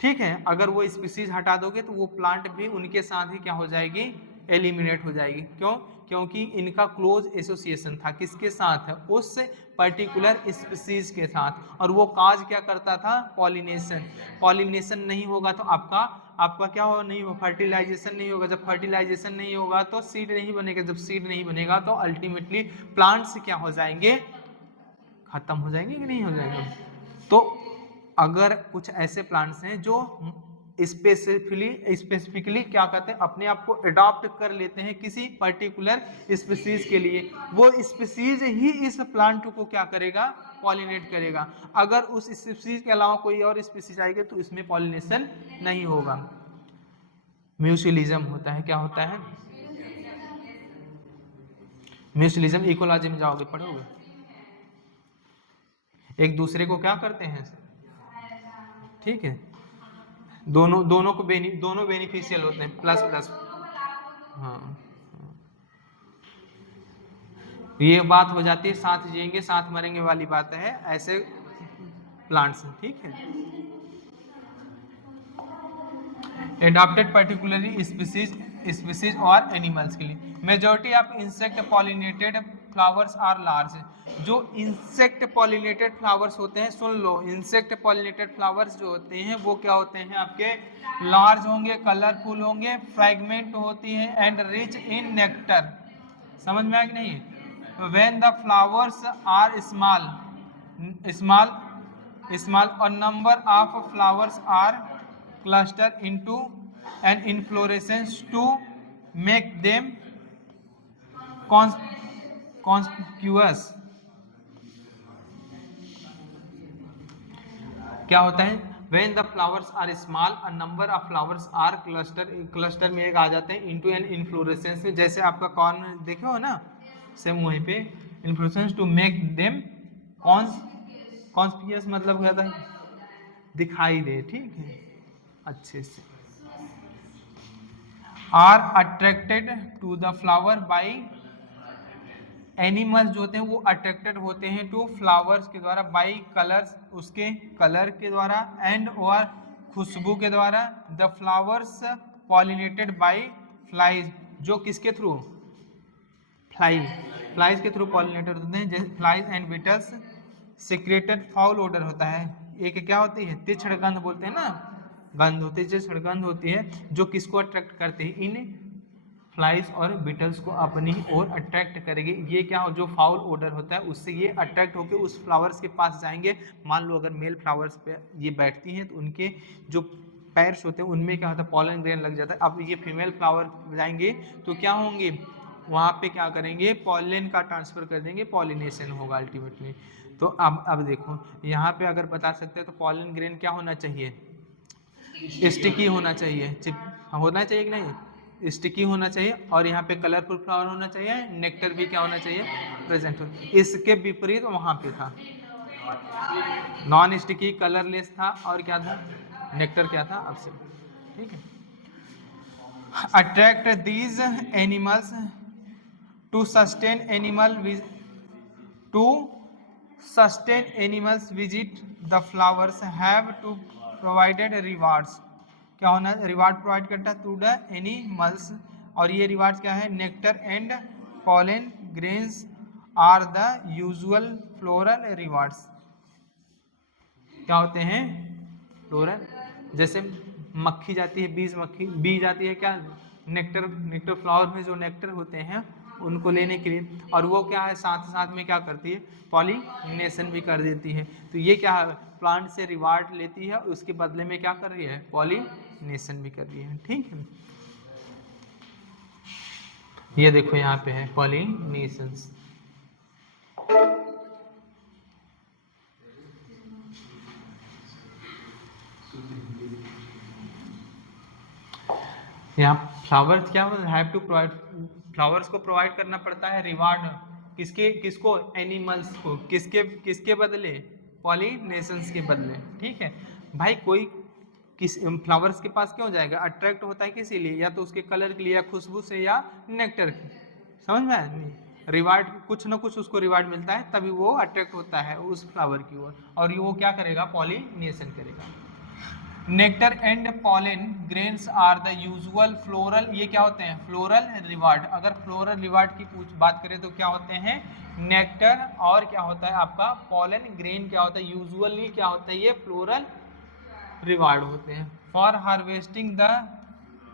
ठीक है, अगर वो स्पीसीज हटा दोगे तो वो प्लांट भी उनके साथ ही क्या हो जाएगी? एलिमिनेट हो जाएगी। क्यों? क्योंकि इनका क्लोज एसोसिएशन था किसके साथ? उस पर्टिकुलर स्पीसीज के साथ। और वो काज क्या करता था? पॉलिनेशन। पॉलिनेशन नहीं होगा तो आपका आपका क्या हो? नहीं हो, फर्टिलाइजेशन नहीं होगा। जब फर्टिलाइजेशन नहीं होगा तो सीड नहीं बनेगा। जब सीड नहीं बनेगा तो अल्टीमेटली प्लांट्स क्या हो जाएंगे? खत्म हो जाएंगे कि नहीं हो जाएंगे? तो अगर कुछ ऐसे प्लांट्स हैं जो स्पेसिफिकली क्या कहते हैं? अपने आप को अडॉप्ट कर लेते हैं किसी पर्टिकुलर स्पीसीज के लिए, वो स्पीसीज ही इस प्लांट को क्या करेगा? पॉलिनेट करेगा। अगर उस स्पीसीज के अलावा कोई और स्पीसीज आएगी तो इसमें पॉलिनेशन नहीं होगा। म्यूचुअलिज्म होता है। क्या होता है? म्यूचुअलिज्म इकोलॉजी में जाओगे पढ़ोगे। एक दूसरे को क्या करते हैं? ठीक है, दोनों दोनों को दोनों बेनिफिशियल होते हैं, प्लस प्लस। हाँ, ये बात हो जाती है साथ जिएंगे साथ मरेंगे वाली बात है ऐसे प्लांट्स। ठीक है, एडॉप्टेड पर्टिकुलरली स्पीसीज और एनिमल्स के लिए। Majority of insect pollinated flowers are large, जो इंसेक्ट पॉलिनेटेड फ्लावर्स होते हैं, सुन लो, इंसेक्ट पॉलिनेटेड फ्लावर्स जो होते हैं वो क्या होते हैं? आपके लार्ज होंगे, कलरफुल होंगे, फ्रैगमेंट होती हैं एंड रिच इन नेक्टर। समझ में आया कि नहीं? When the flowers are small small small और number of flowers are cluster into an inflorescence to make them conspicuous। क्या होता है? when the flowers are small a number of flowers are cluster में एक आ जाते हैं into an inflorescence में, जैसे आपका कॉर्न देखे हो ना, सेम वहीं पे inflorescence to make them conspicuous मतलब क्या था? दिखाई दे। ठीक है, अच्छे से। Are attracted to the flower by, animals जो होते हैं वो अट्रैक्टेड होते हैं टू फ्लावर्स के द्वारा, बाई कलर्स, उसके कलर के द्वारा, एंड और खुशबू के द्वारा। The flowers pollinated by flies, जो किसके थ्रू, फ्लाइज के थ्रू पॉलिनेटेड होते हैं। जैसे flies and beetles secreted foul odour होता है, एक क्या होती है, तीक्ष्ण गंध बोलते हैं ना, गंध होती है, तीक्ष्ण गंध होती है, जो किसको अट्रैक्ट करती है, इन फ्लाइज और बीटल्स को अपनी ओर अट्रैक्ट करेगी। ये क्या हो, जो फाउल ओडर होता है उससे ये अट्रैक्ट होकर उस फ्लावर्स के पास जाएंगे। मान लो अगर मेल फ्लावर्स पे ये बैठती हैं तो उनके जो पैर्स होते हैं उनमें क्या होता है, पॉलन ग्रेन लग जाता है। अब ये फीमेल फ्लावर जाएंगे तो क्या होंगे, वहाँ पे क्या करेंगे, पॉलन का ट्रांसफर कर देंगे, पॉलिनेशन होगा अल्टीमेटली। तो अब देखो यहाँ पे अगर बता सकते हैं तो पॉलन ग्रेन क्या होना चाहिए, स्टिकी होना चाहिए, होना चाहिए कि नहीं, स्टिकी होना चाहिए। और यहाँ पे कलरफुल फ्लावर होना चाहिए, नेक्टर भी क्या होना चाहिए, प्रेजेंट हो। इसके विपरीत वहाँ पे था, नॉन स्टिकी, कलरलेस था, और क्या था, नेक्टर क्या था, अब से ठीक है। Attract these animals to sustain animals visit the flowers have to provided rewards. क्या होना, रिवार्ड प्रोवाइड करता है टू द एनिमल्स, और ये रिवार्ड्स क्या है, nectar and pollen grains are the usual floral rewards. क्या होते हैं, फ्लोरल, जैसे मक्खी जाती है, बी जाती है क्या, नेक्टर फ्लावर में जो नेक्टर होते हैं उनको लेने के लिए, और वो क्या है साथ साथ में क्या करती है, पॉलिनेशन भी कर देती है। तो ये क्या है, प्लांट से रिवार्ड लेती है, उसके बदले में क्या कर रही है, पॉलिनेशन भी कर रही है, ठीक है। ये देखो यहाँ पे है पॉलिनेशंस। यहाँ फ्लावर्स क्या हैव टू प्रोवाइड, फ्लावर्स को प्रोवाइड करना पड़ता है रिवार्ड, किसको, एनिमल्स को, किसके बदले, पॉलिनेशंस के बदले, ठीक है भाई। कोई किस फ्लावर्स के पास क्यों जाएगा, अट्रैक्ट होता है किसी लिए, या तो उसके कलर के लिए, या खुशबू से, या नेक्टर की, समझ में आया नहीं, रिवार्ड कुछ ना कुछ उसको रिवार्ड मिलता है, तभी वो अट्रैक्ट होता है उस फ्लावर की ओर, और वो क्या करेगा, पॉलिनेशन करेगा। Nectar and pollen grains are the usual floral, ये क्या होते हैं, फ्लोरल रिवार्ड। अगर फ्लोरल रिवार्ड की बात करें तो क्या होते हैं, नेक्टर, और क्या होता है आपका पॉलन ग्रेन, क्या होता है, यूजुअली क्या होता है, ये फ्लोरल रिवार्ड होते हैं। For harvesting the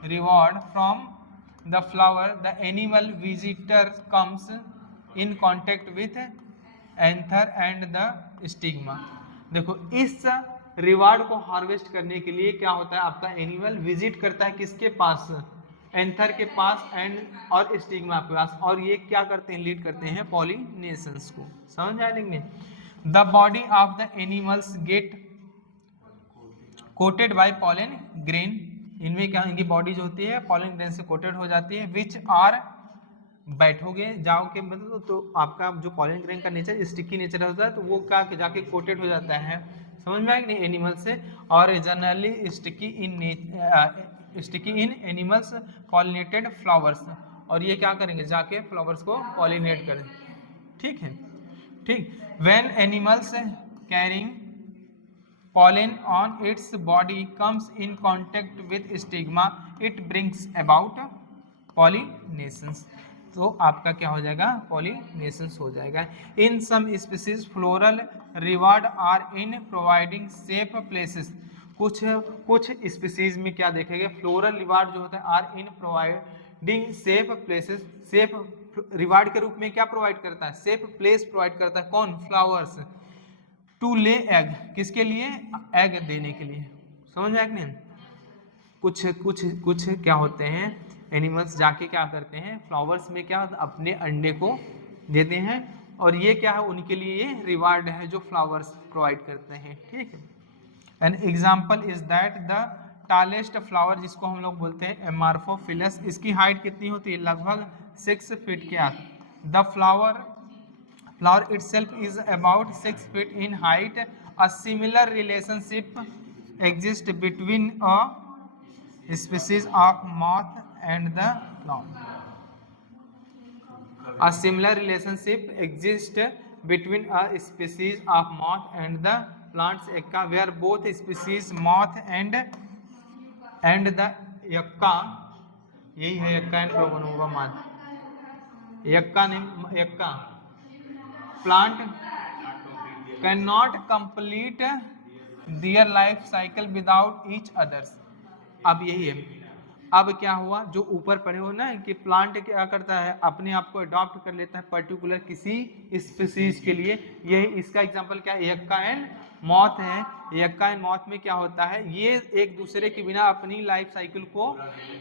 reward from the flower the animal visitor comes in contact with anther and the stigma. देखो इस रिवार्ड को हार्वेस्ट करने के लिए क्या होता है, आपका एनिमल विजिट करता है किसके पास, एंथर के पास एंड और स्टिग्मा के पास, और ये क्या करते हैं, लीड करते हैं पॉलिनेशंस को, समझ आएंगे। The body of the animals get coated by pollen grain, इनमें क्या, इनकी बॉडी जो होती है पॉलन ग्रेन से कोटेड हो जाती है, विच आर, बैठोगे जाओगे मतलब तो आपका जो पॉलन ग्रेन का नेचर स्टिकी नेचर होता है, तो वो क्या जाके कोटेड हो जाता है, समझ में आएगा नहीं, एनिमल से। और जनरली स्टिकी इन एनिमल्स पॉलिनेटेड फ्लावर्स, और ये क्या करेंगे, जाके फ्लावर्स को पॉलिनेट करें, ठीक है, ठीक। When animals carrying pollen on its body comes in contact with stigma, it brings about pollinations। तो आपका क्या हो जाएगा, पॉलिनेशंस हो जाएगा। In some species floral reward are in providing safe places, कुछ स्पीसीज में क्या देखेंगे, फ्लोरल रिवार्ड जो होता है are in providing safe places, safe reward के रूप में क्या प्रोवाइड करता है, सेफ प्लेस प्रोवाइड करता है, कौन, फ्लावर्स। टू ले एग, किसके लिए, एग देने के लिए, समझ में आया कि नहीं। कुछ क्या होते हैं, एनिमल्स जाके क्या करते हैं, फ्लावर्स में क्या अपने अंडे को देते हैं, और ये क्या है, उनके लिए ये रिवार्ड है जो फ्लावर्स प्रोवाइड करते हैं, ठीक है। An example is that the tallest flower, जिसको हम लोग बोलते हैं एमार्फोफिलस, इसकी हाइट कितनी होती है, लगभग 6 फीट के आस। The flower itself is about 6 feet in height. A similar relationship exists between a species of moth and the plant. A similar relationship exists between a species of moth and the plants yucca, where both species moth and the yucca यही है यक्का एंड प्रोगोनोवा मार्क। यक्का नहीं, yucca plant can not complete their life cycle without each others. अब यही है, अब क्या हुआ, जो ऊपर पढ़े हो ना कि प्लांट क्या करता है, अपने आप को अडॉप्ट कर लेता है पर्टिकुलर किसी स्पीसीज के लिए। यही इसका एग्जांपल क्या है, यक्का एंड मॉथ है। यक्का एंड मॉथ में क्या होता है, ये एक दूसरे के बिना अपनी लाइफ साइकिल को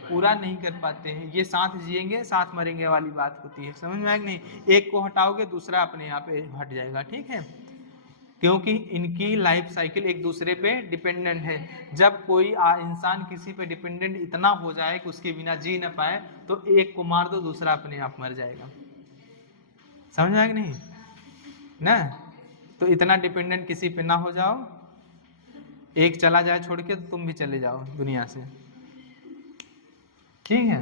पूरा नहीं कर पाते हैं। ये साथ जिएंगे साथ मरेंगे वाली बात होती है, समझ में आया कि नहीं। एक को हटाओगे दूसरा अपने आप हट जाएगा, ठीक है, क्योंकि इनकी लाइफ साइकिल एक दूसरे पे डिपेंडेंट है। जब कोई इंसान किसी पे डिपेंडेंट इतना हो जाए कि उसके बिना जी ना पाए, तो एक को मार दो दूसरा अपने आप मर जाएगा, समझ में आया कि नहीं ना। तो इतना डिपेंडेंट किसी पे ना हो जाओ, एक चला जाए छोड़ के तो तुम भी चले जाओ दुनिया से, ठीक है।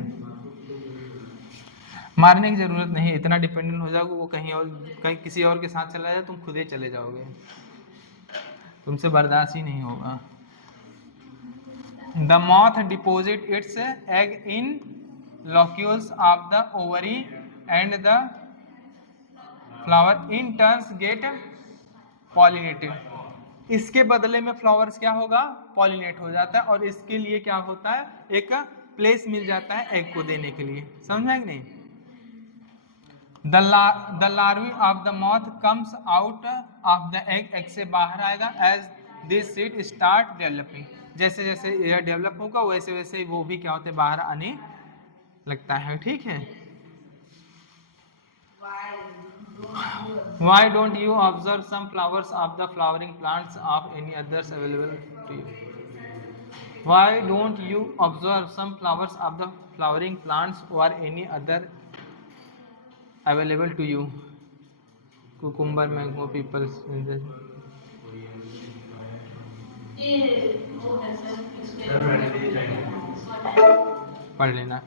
मारने की जरूरत नहीं है, इतना डिपेंडेंट हो जाओगे वो कहीं और, कहीं किसी और के साथ चला जाए, तुम खुद ही चले जाओगे, तुमसे बर्दाश्त ही नहीं होगा। The moth deposit its egg in locules of the ovary and the flower in turns get pollinated. इसके बदले में फ्लावर्स क्या होगा, पॉलिनेट हो जाता है, और इसके लिए क्या होता है, एक प्लेस मिल जाता है एग को देने के लिए, समझ में कि नहीं। The larvae of the moth comes out of the egg, egg से बाहर आएगा as this seed start developing। जैसे जैसे यह डेवलप होगा वैसे वैसे वो भी क्या होते हैं, बाहर आने लगता है, ठीक है। Why don't you observe some flowers of the flowering plants of any others available to you? Why don't you observe some flowers of the flowering plants or any other available to you? Cucumber, mango, people. पढ़ लेना।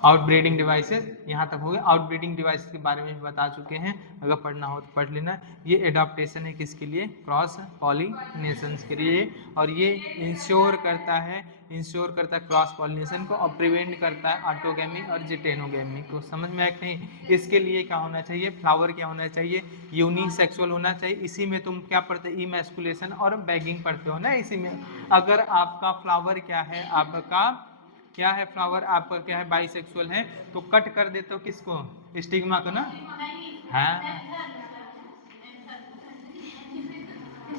आउटब्रीडिंग डिवाइसेस, यहाँ तक हो गया। आउटब्रीडिंग डिवाइसेस के बारे में भी बता चुके हैं, अगर पढ़ना हो तो पढ़ लेना। ये एडाप्टेशन है किसके लिए, क्रॉस पॉलिनेशन के लिए, और ये इंश्योर करता है क्रॉस पॉलिनेशन को, और प्रिवेंट करता है ऑटोगैमी और जिटेनोगैमी को, समझ में आया कि नहीं। इसके लिए क्या होना चाहिए, फ्लावर क्या होना चाहिए, यूनिसेक्सुअल होना चाहिए। इसी में तुम क्या पढ़ते हो, इमैस्कुलेशन और बैगिंग पढ़ते हो ना, इसी में। अगर आपका फ्लावर क्या है, आपका क्या है, फ्लावर आपका क्या है, बाइसेक्सुअल है, तो कट कर देते हो किसको, स्टिग्मा को ना, हाँ,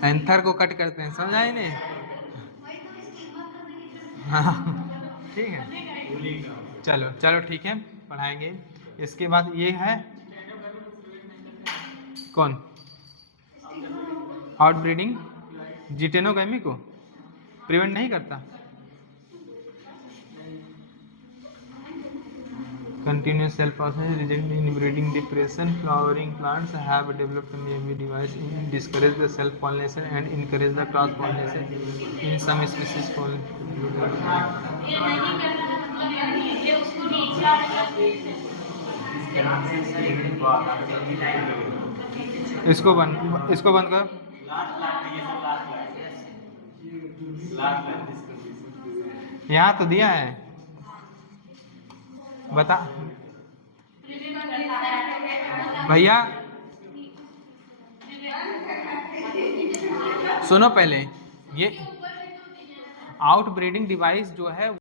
एंथर को कट करते हैं, समझ आए नहीं। हाँ ठीक है, चलो चलो ठीक है, पढ़ाएंगे। इसके बाद ये है कौन, आउटब्रीडिंग, जिटेनोगैमी को प्रिवेंट नहीं करता। Continuous cell process resulting in inbreeding depression. Flowering plants have developed maybe device in discourage the self pollination and encourage the cross pollination. In some species, इसको बंद कर। यहाँ तो दिया है, बता भैया, सुनो पहले, ये आउटब्रीडिंग डिवाइस जो है